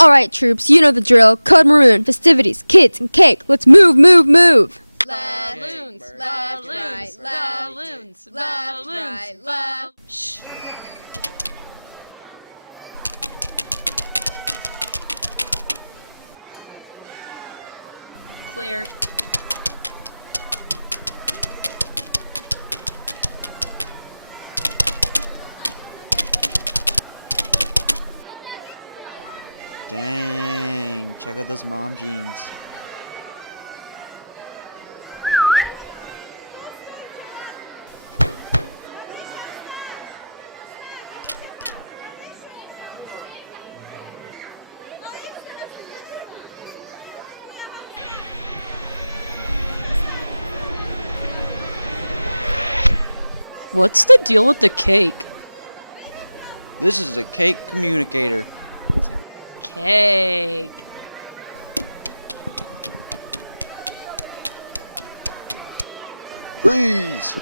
Alright, troops, you know the drill. Code Maroon, festivities, kids, and cake. Let's move, move, move! Balloons, balloons, balloons, balloons, Shh. Clear. Dang, check out those mom jeans. What's the deal with the cake? This is a cake communicator. Cake. Freeze!